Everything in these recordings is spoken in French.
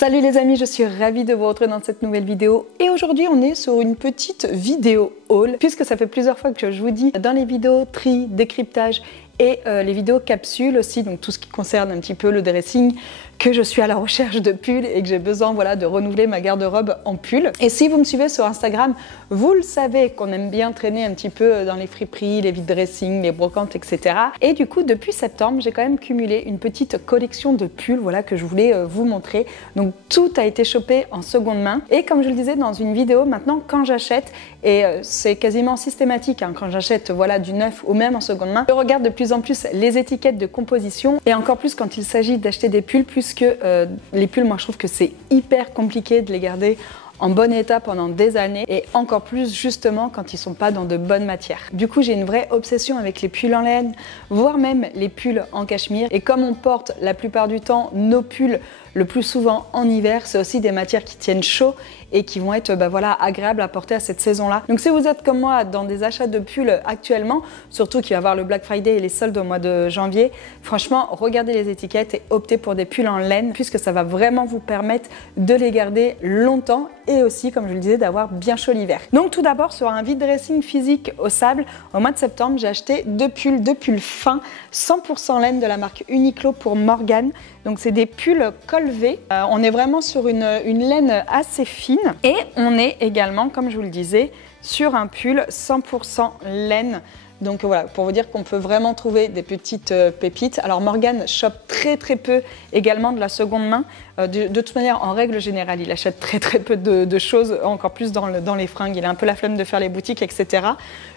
Salut les amis, je suis ravie de vous retrouver dans cette nouvelle vidéo et aujourd'hui on est sur une petite vidéo haul puisque ça fait plusieurs fois que je vous dis dans les vidéos tri, décryptage et les vidéos capsules aussi, donc tout ce qui concerne un petit peu le dressing, que je suis à la recherche de pulls et que j'ai besoin de renouveler ma garde-robe en pull. Et si vous me suivez sur Instagram, vous le savez qu'on aime bien traîner un petit peu dans les friperies, les vide dressing, les brocantes, etc. Et du coup, depuis septembre, j'ai quand même cumulé une petite collection de pulls que je voulais vous montrer. Donc tout a été chopé en seconde main. Et comme je le disais dans une vidéo, maintenant quand j'achète, et c'est quasiment systématique quand j'achète du neuf ou même en seconde main, je regarde de plus en plus les étiquettes de composition et encore plus quand il s'agit d'acheter des pulls puisque les pulls, moi je trouve que c'est hyper compliqué de les garder en bon état pendant des années et encore plus justement quand ils sont pas dans de bonnes matières. Du coup, j'ai une vraie obsession avec les pulls en laine, voire même les pulls en cachemire. Et comme on porte la plupart du temps nos pulls le plus souvent en hiver, c'est aussi des matières qui tiennent chaud et qui vont être agréables à porter à cette saison-là. Donc si vous êtes comme moi dans des achats de pulls actuellement, surtout qu'il va y avoir le Black Friday et les soldes au mois de janvier, franchement, regardez les étiquettes et optez pour des pulls en laine puisque ça va vraiment vous permettre de les garder longtemps et aussi, comme je le disais, d'avoir bien chaud l'hiver. Donc tout d'abord, sur un vide dressing physique au sable, au mois de septembre, j'ai acheté deux pulls fins, 100% laine de la marque Uniqlo pour Morgan. Donc c'est des pulls col V. On est vraiment sur une laine assez fine et on est également, comme je vous le disais, sur un pull 100% laine. Donc voilà, pour vous dire qu'on peut vraiment trouver des petites pépites. Alors Morgan chope très peu également de la seconde main. De toute manière, en règle générale, il achète très peu de choses, encore plus dans les fringues. Il a un peu la flemme de faire les boutiques, etc.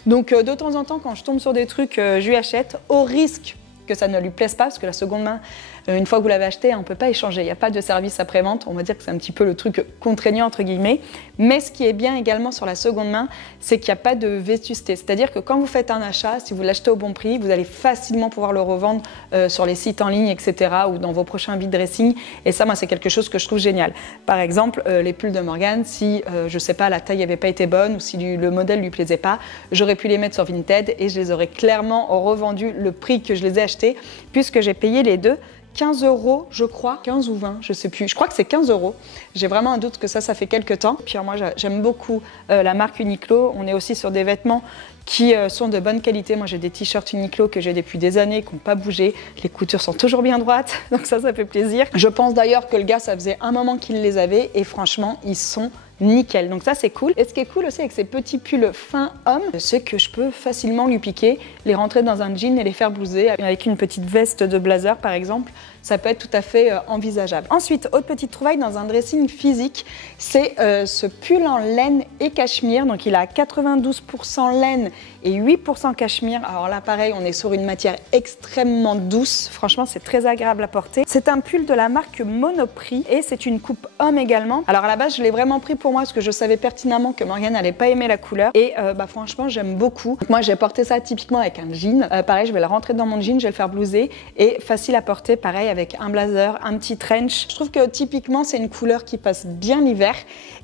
Donc de temps en temps, quand je tombe sur des trucs, je lui achète au risque que ça ne lui plaise pas, parce que la seconde main, une fois que vous l'avez acheté, on ne peut pas échanger. Il n'y a pas de service après-vente. On va dire que c'est un petit peu le truc contraignant, entre guillemets. Mais ce qui est bien également sur la seconde main, c'est qu'il n'y a pas de vétusté. C'est-à-dire que quand vous faites un achat, si vous l'achetez au bon prix, vous allez facilement pouvoir le revendre sur les sites en ligne, etc. ou dans vos prochains vide dressing. Et ça, moi, c'est quelque chose que je trouve génial. Par exemple, les pulls de Morgan, si, je ne sais pas, la taille n'avait pas été bonne ou si le modèle ne lui plaisait pas, j'aurais pu les mettre sur Vinted et je les aurais clairement revendus le prix que je les ai achetés, puisque j'ai payé les deux 15 €, je crois, 15 ou 20, je sais plus, je crois que c'est 15 €. J'ai vraiment un doute que ça fait quelques temps. Puis moi, j'aime beaucoup la marque Uniqlo. On est aussi sur des vêtements qui sont de bonne qualité. Moi, j'ai des t-shirts Uniqlo que j'ai depuis des années, qui n'ont pas bougé. Les coutures sont toujours bien droites, donc ça fait plaisir. Je pense d'ailleurs que le gars, ça faisait un moment qu'il les avait et franchement, ils sont nickel. Donc ça, c'est cool. Et ce qui est cool aussi avec ces petits pulls fin homme, c'est que je peux facilement lui piquer, les rentrer dans un jean et les faire blouser avec une petite veste de blazer, par exemple. Ça peut être tout à fait envisageable. Ensuite, autre petite trouvaille dans un dressing physique, c'est ce pull en laine et cachemire. Donc il a 92% laine et 8% cachemire. Alors là, pareil, on est sur une matière extrêmement douce. Franchement, c'est très agréable à porter. C'est un pull de la marque Monoprix et c'est une coupe homme également. Alors à la base, je l'ai vraiment pris pour moi parce que je savais pertinemment que Morgane n'allait pas aimer la couleur. Et franchement, j'aime beaucoup. Donc, moi, j'ai porté ça typiquement avec un jean. Pareil, je vais le rentrer dans mon jean, je vais le faire blouser et facile à porter, pareil, avec un blazer, un petit trench. Je trouve que typiquement, c'est une couleur qui passe bien l'hiver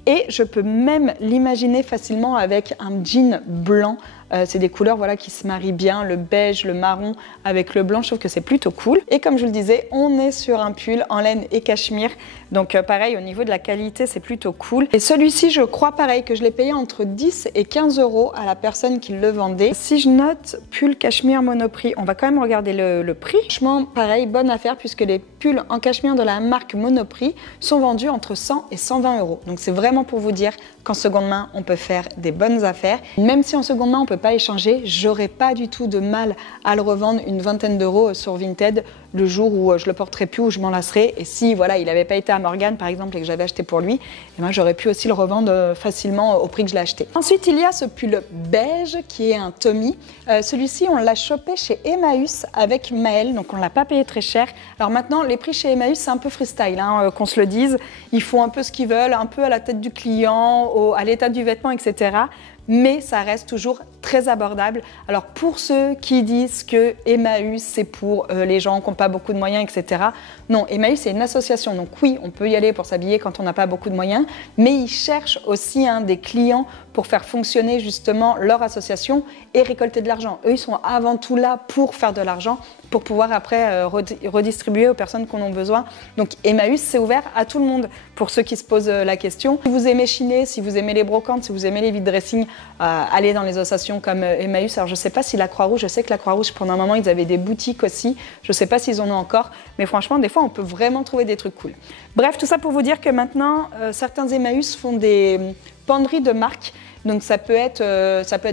et je peux même l'imaginer facilement avec un jean blanc. C'est des couleurs qui se marient bien, le beige, le marron avec le blanc, je trouve que c'est plutôt cool. Et comme je vous le disais, on est sur un pull en laine et cachemire, donc pareil, au niveau de la qualité, c'est plutôt cool. Et celui-ci, je crois pareil, que je l'ai payé entre 10 et 15 € à la personne qui le vendait. Si je note pull cachemire Monoprix, on va quand même regarder le prix. Franchement, pareil, bonne affaire puisque les pulls en cachemire de la marque Monoprix sont vendus entre 100 et 120 €. Donc c'est vraiment pour vous dire qu'en seconde main, on peut faire des bonnes affaires. Même si en seconde main, on peut pas échanger, j'aurais pas du tout de mal à le revendre une vingtaine d'euros sur Vinted le jour où je le porterai plus, où je m'en lasserai. Et si il n'avait pas été à Morgan par exemple et que j'avais acheté pour lui, et moi j'aurais pu aussi le revendre facilement au prix que je l'ai acheté. Ensuite, il y a ce pull beige qui est un Tommy. Celui-ci, on l'a chopé chez Emmaüs avec Maëlle, donc on l'a pas payé très cher. Alors maintenant, les prix chez Emmaüs, c'est un peu freestyle, qu'on se le dise. Ils font un peu ce qu'ils veulent, un peu à la tête du client, à l'état du vêtement, etc. mais ça reste toujours très abordable. Alors pour ceux qui disent que Emmaüs c'est pour les gens qui n'ont pas beaucoup de moyens, etc. Non, Emmaüs c'est une association, donc oui, on peut y aller pour s'habiller quand on n'a pas beaucoup de moyens, mais ils cherchent aussi des clients pour faire fonctionner justement leur association et récolter de l'argent. Eux, ils sont avant tout là pour faire de l'argent, pour pouvoir après redistribuer aux personnes qui en ont besoin. Donc Emmaüs, c'est ouvert à tout le monde. Pour ceux qui se posent la question, si vous aimez chiner, si vous aimez les brocantes, si vous aimez les vide dressing, allez dans les associations comme Emmaüs. Alors je ne sais pas si la Croix-Rouge, je sais que la Croix-Rouge pendant un moment ils avaient des boutiques aussi, je ne sais pas s'ils en ont encore, mais franchement des fois on peut vraiment trouver des trucs cool. Bref, tout ça pour vous dire que maintenant certains Emmaüs font des penderies de marque. Donc ça peut être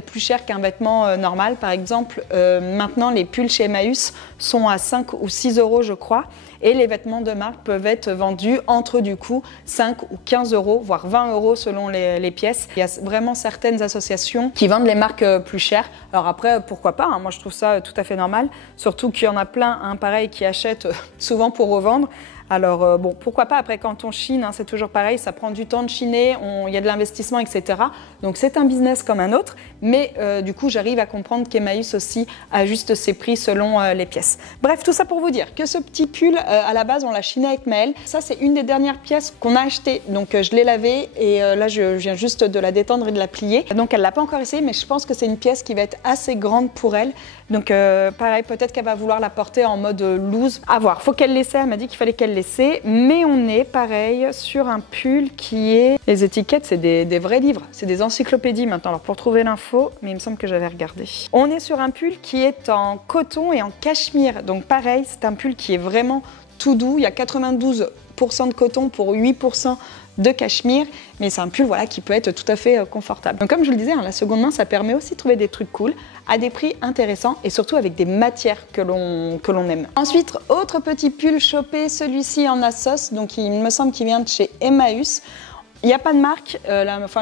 plus cher qu'un vêtement normal. Par exemple, maintenant les pulls chez Emmaüs sont à 5 ou 6 euros je crois. Et les vêtements de marque peuvent être vendus entre du coup 5 ou 15 euros, voire 20 euros selon les pièces. Il y a vraiment certaines associations qui vendent les marques plus chères. Alors après, pourquoi pas, moi je trouve ça tout à fait normal. Surtout qu'il y en a plein, pareil, qui achètent souvent pour revendre. Alors bon, pourquoi pas, après quand on chine, c'est toujours pareil, ça prend du temps de chiner, il y a de l'investissement, etc. Donc c'est un business comme un autre, mais du coup j'arrive à comprendre qu'Emmaüs aussi ajuste ses prix selon les pièces. Bref, tout ça pour vous dire que ce petit pull, à la base on l'a chiné avec Maëlle. Ça c'est une des dernières pièces qu'on a achetées, donc je l'ai lavée et là je viens juste de la détendre et de la plier. Donc elle l'a pas encore essayé, mais je pense que c'est une pièce qui va être assez grande pour elle. Donc pareil, peut-être qu'elle va vouloir la porter en mode loose. À voir, faut qu'elle l'essaie, elle m'a dit qu'il fallait qu'elle l'essaie. Mais on est pareil sur un pull qui est... Les étiquettes, c'est des vrais livres, c'est des encyclopédies maintenant. Alors pour trouver l'info, mais il me semble que j'avais regardé. On est sur un pull qui est en coton et en cachemire. Donc pareil, c'est un pull qui est vraiment tout doux. Il y a 92% de coton pour 8% de cachemire, mais c'est un pull voilà, qui peut être tout à fait confortable. Donc comme je vous le disais, la seconde main, ça permet aussi de trouver des trucs cool à des prix intéressants et surtout avec des matières que l'on aime. Ensuite, autre petit pull chopé, celui-ci en Assos, donc il me semble qu'il vient de chez Emmaüs. Il n'y a pas de marque,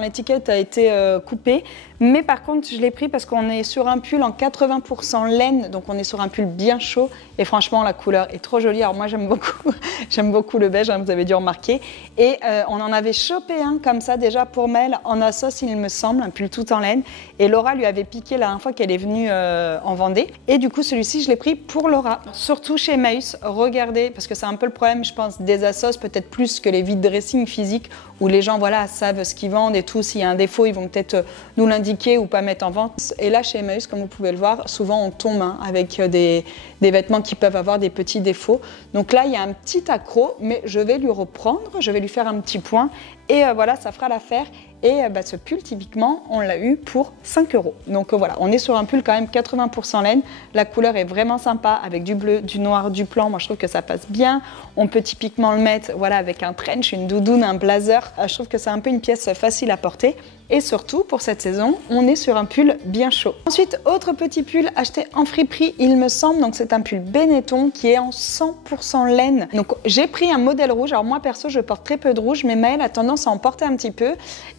l'étiquette a été coupée, mais par contre je l'ai pris parce qu'on est sur un pull en 80% laine, donc on est sur un pull bien chaud et franchement la couleur est trop jolie. Alors moi j'aime beaucoup le beige, vous avez dû remarquer, et on en avait chopé un comme ça déjà pour Mel en Assos il me semble, un pull tout en laine, et Laura lui avait piqué la dernière fois qu'elle est venue en Vendée, et du coup celui-ci je l'ai pris pour Laura. Surtout chez Emmaüs, regardez, parce que c'est un peu le problème je pense des Assos, peut-être plus que les vide dressing physiques où les gens voilà, savent ce qu'ils vendent et tout, s'il y a un défaut ils vont peut-être nous l'indiquer ou pas mettre en vente. Et là chez Emmaüs, comme vous pouvez le voir, souvent on tombe avec des vêtements qui peuvent avoir des petits défauts. Donc là il y a un petit accroc, mais je vais lui reprendre, je vais lui faire un petit point et voilà, ça fera l'affaire. Et ce pull, typiquement, on l'a eu pour 5 euros. Donc voilà, on est sur un pull quand même 80% laine. La couleur est vraiment sympa, avec du bleu, du noir, du blanc. Moi, je trouve que ça passe bien. On peut typiquement le mettre voilà, avec un trench, une doudoune, un blazer. Je trouve que c'est un peu une pièce facile à porter. Et surtout, pour cette saison, on est sur un pull bien chaud. Ensuite, autre petit pull acheté en friperie, il me semble. Donc c'est un pull Benetton qui est en 100% laine. Donc j'ai pris un modèle rouge. Alors moi, perso, je porte très peu de rouge, mais Maëlle a tendance à en porter un petit peu.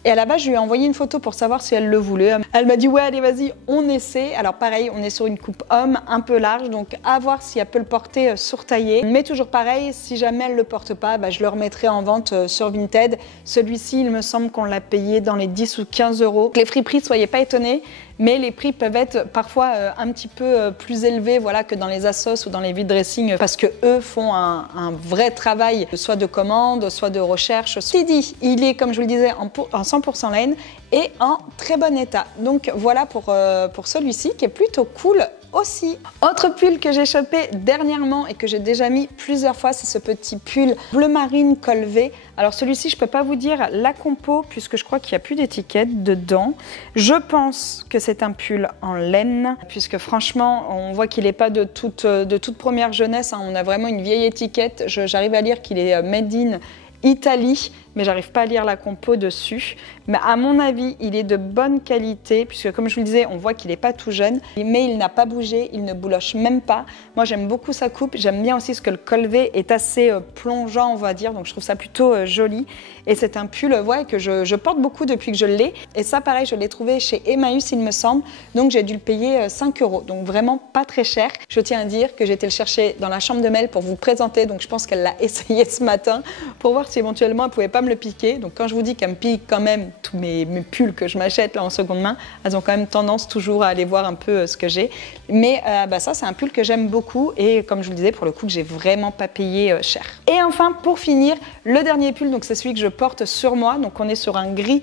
Et à la base, je lui ai envoyé une photo pour savoir si elle le voulait. Elle m'a dit ouais, allez, vas-y, on essaie. Alors pareil, on est sur une coupe homme un peu large, donc à voir si elle peut le porter surtaillé. Mais toujours pareil, si jamais elle le porte pas, je le remettrai en vente sur Vinted. Celui-ci, il me semble qu'on l'a payé dans les 10 ou 15 euros. Les friperies, soyez pas étonnés, mais les prix peuvent être parfois un petit peu plus élevés voilà, que dans les Assos ou dans les vide dressing parce que eux font un vrai travail, soit de commande, soit de recherche. C'est dit, il est, comme je vous le disais, en 100% laine et en très bon état. Donc voilà pour celui-ci qui est plutôt cool aussi. Autre pull que j'ai chopé dernièrement et que j'ai déjà mis plusieurs fois, c'est ce petit pull bleu marine col V. Alors celui-ci, je peux pas vous dire la compo puisque je crois qu'il n'y a plus d'étiquette dedans. Je pense que c'est un pull en laine puisque franchement, on voit qu'il n'est pas de toute première jeunesse. On a vraiment une vieille étiquette. J'arrive à lire qu'il est made in Italie, mais j'arrive pas à lire la compo dessus. Mais à mon avis, il est de bonne qualité, puisque comme je vous le disais, on voit qu'il n'est pas tout jeune, mais il n'a pas bougé, il ne bouloche même pas. Moi, j'aime beaucoup sa coupe. J'aime bien aussi ce que le col V est assez plongeant, on va dire, donc je trouve ça plutôt joli. Et c'est un pull ouais, que je porte beaucoup depuis que je l'ai. Et ça, pareil, je l'ai trouvé chez Emmaüs, il me semble. Donc, j'ai dû le payer 5 euros. Donc, vraiment pas très cher. Je tiens à dire que j'ai été le chercher dans la chambre de Mel pour vous présenter. Donc, je pense qu'elle l'a essayé ce matin pour voir si éventuellement elle pouvait pas me comme le piquer. Donc quand je vous dis qu'elle me pique quand même tous mes pulls que je m'achète là en seconde main, elles ont quand même tendance toujours à aller voir un peu ce que j'ai. Mais ça, c'est un pull que j'aime beaucoup et comme je vous le disais, pour le coup, que j'ai vraiment pas payé cher. Et enfin, pour finir, le dernier pull, donc c'est celui que je porte sur moi. Donc on est sur un gris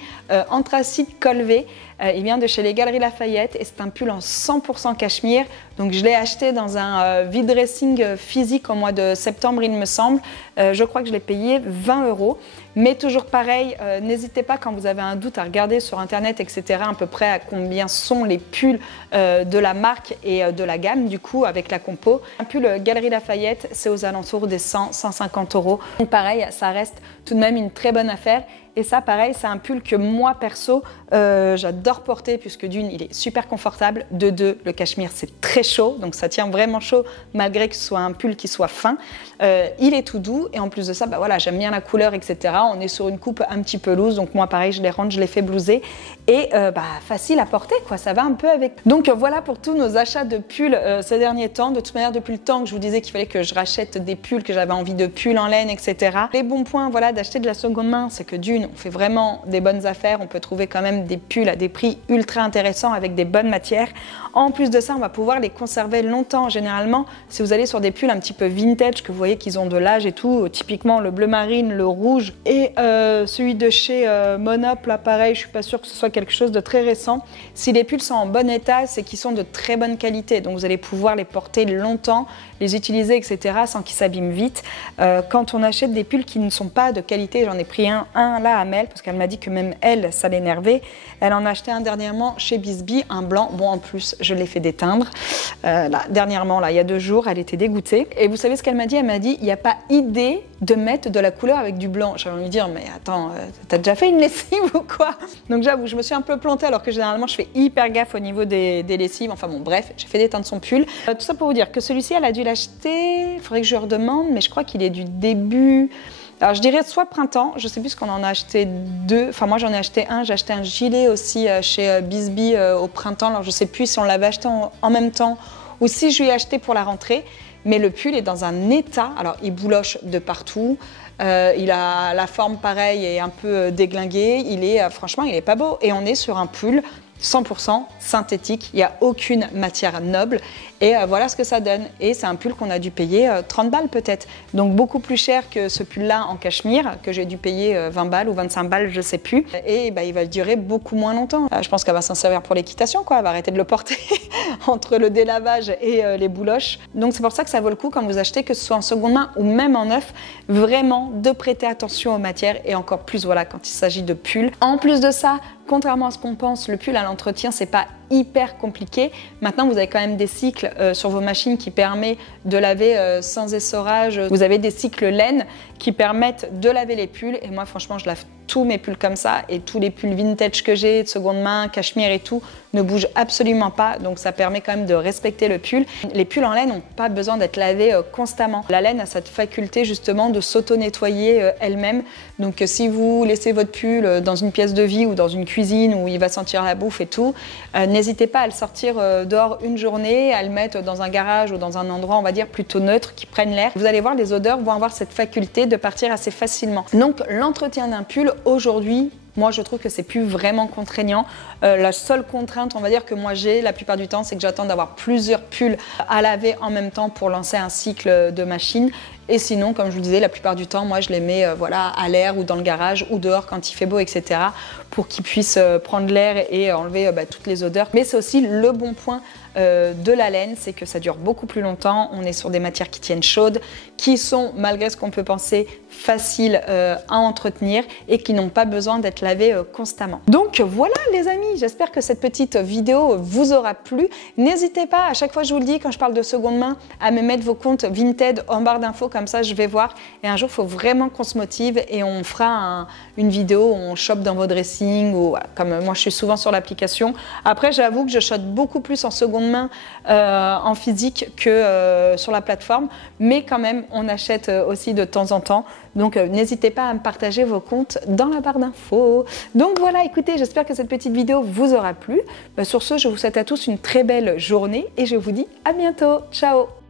anthracite colvé. Il vient de chez les Galeries Lafayette et c'est un pull en 100% cachemire. Donc je l'ai acheté dans un V-dressing physique au mois de septembre, il me semble. Je crois que je l'ai payé 20 €. Mais toujours pareil, n'hésitez pas quand vous avez un doute à regarder sur internet, etc. à peu près à combien sont les pulls de la marque et de la gamme du coup avec la compo. Un pull Galeries Lafayette, c'est aux alentours des 100-150 €. Donc pareil, ça reste tout de même une très bonne affaire. Et ça, pareil, c'est un pull que moi, perso, j'adore porter puisque d'une, il est super confortable. De deux, le cachemire, c'est très chaud. Donc, ça tient vraiment chaud malgré que ce soit un pull qui soit fin. Il est tout doux. Et en plus de ça, voilà, j'aime bien la couleur, etc. On est sur une coupe un petit peu loose. Donc, moi, pareil, je les rentre, je les fais blouser. Et facile à porter, quoi. Ça va un peu avec. Donc, voilà pour tous nos achats de pulls ces derniers temps. De toute manière, depuis le temps que je vous disais qu'il fallait que je rachète des pulls, que j'avais envie de pulls en laine, etc. Les bons points, voilà, d'acheter de la seconde main, c'est que d'une, on fait vraiment des bonnes affaires, on peut trouver quand même des pulls à des prix ultra intéressants avec des bonnes matières. En plus de ça, on va pouvoir les conserver longtemps. Généralement, si vous allez sur des pulls un petit peu vintage, que vous voyez qu'ils ont de l'âge et tout, typiquement le bleu marine, le rouge et celui de chez Monop, là pareil, je suis pas sûre que ce soit quelque chose de très récent. Si les pulls sont en bon état, c'est qu'ils sont de très bonne qualité, donc vous allez pouvoir les porter longtemps, les utiliser, etc. sans qu'ils s'abîment vite. Quand on achète des pulls qui ne sont pas de qualité, j'en ai pris un là à Mel, parce qu'elle m'a dit que même elle, ça l'énervait. Elle en a acheté un dernièrement chez Bisbee, un blanc. Bon, en plus, je l'ai fait déteindre. Dernièrement, là, il y a 2 jours, elle était dégoûtée. Et vous savez ce qu'elle m'a dit? Elle m'a dit, il n'y a pas idée de mettre de la couleur avec du blanc. J'avais envie de dire, mais attends, t'as déjà fait une lessive ou quoi? Donc j'avoue, je me suis un peu plantée, alors que généralement, je fais hyper gaffe au niveau des lessives. Enfin bon, bref, j'ai fait déteindre son pull. Tout ça pour vous dire que celui-ci, elle a dû l'acheter. Il faudrait que je lui redemande, mais je crois qu'il est du début. Alors je dirais soit printemps, je sais plus qu'on en a acheté 2, enfin moi j'en ai acheté un, j'ai acheté un gilet aussi chez Bisbee au printemps, alors je sais plus si on l'avait acheté en même temps ou si je lui ai acheté pour la rentrée, mais le pull est dans un état, alors il bouloche de partout, il a la forme pareille et un peu déglinguée, franchement il est pas beau et on est sur un pull 100% synthétique, il n'y a aucune matière noble et voilà ce que ça donne. Et c'est un pull qu'on a dû payer 30 balles peut-être, donc beaucoup plus cher que ce pull-là en cachemire que j'ai dû payer 20 balles ou 25 balles, je sais plus. Et il va durer beaucoup moins longtemps. Je pense qu'elle va s'en servir pour l'équitation, quoi. Elle va arrêter de le porter entre le délavage et les bouloches. Donc c'est pour ça que ça vaut le coup quand vous achetez, que ce soit en seconde main ou même en neuf, vraiment de prêter attention aux matières et encore plus voilà quand il s'agit de pulls. En plus de ça, contrairement à ce qu'on pense, le pull à l'entretien, c'est pas hyper compliqué. Maintenant, vous avez quand même des cycles sur vos machines qui permettent de laver sans essorage. Vous avez des cycles laine qui permettent de laver les pulls. Et moi, franchement, je lave tous mes pulls comme ça. Et tous les pulls vintage que j'ai, de seconde main, cachemire et tout, ne bougent absolument pas. Donc, ça permet quand même de respecter le pull. Les pulls en laine n'ont pas besoin d'être lavés constamment. La laine a cette faculté justement de s'auto-nettoyer elle-même. Donc, si vous laissez votre pull dans une pièce de vie ou dans une cuisine où il va sentir la bouffe et tout, n'hésitez pas à le sortir dehors une journée, à le mettre dans un garage ou dans un endroit, on va dire, plutôt neutre, qui prenne l'air. Vous allez voir, les odeurs vont avoir cette faculté de partir assez facilement. Donc, l'entretien d'un pull, aujourd'hui, moi, je trouve que c'est plus vraiment contraignant. La seule contrainte, on va dire, que moi j'ai la plupart du temps, c'est que j'attends d'avoir plusieurs pulls à laver en même temps pour lancer un cycle de machine. Et sinon, comme je vous le disais, la plupart du temps, moi je les mets voilà, à l'air ou dans le garage ou dehors quand il fait beau, etc. pour qu'ils puissent prendre l'air et enlever toutes les odeurs. Mais c'est aussi le bon point de la laine, c'est que ça dure beaucoup plus longtemps. On est sur des matières qui tiennent chaudes, qui sont, malgré ce qu'on peut penser, faciles à entretenir et qui n'ont pas besoin d'être lavées constamment. Donc voilà les amis, j'espère que cette petite vidéo vous aura plu. N'hésitez pas, à chaque fois je vous le dis, quand je parle de seconde main, à me mettre vos comptes Vinted en barre d'infos, comme ça je vais voir. Et un jour, il faut vraiment qu'on se motive et on fera une vidéo où on chope dans vos dressings, ou voilà, comme moi je suis souvent sur l'application. Après, j'avoue que je chope beaucoup plus en seconde main en physique que sur la plateforme, mais quand même, on achète aussi de temps en temps. Donc n'hésitez pas à me partager vos comptes dans la barre d'infos. Donc voilà, écoutez, j'espère que cette petite vidéo vous aura plu. Sur ce, je vous souhaite à tous une très belle journée et je vous dis à bientôt. Ciao!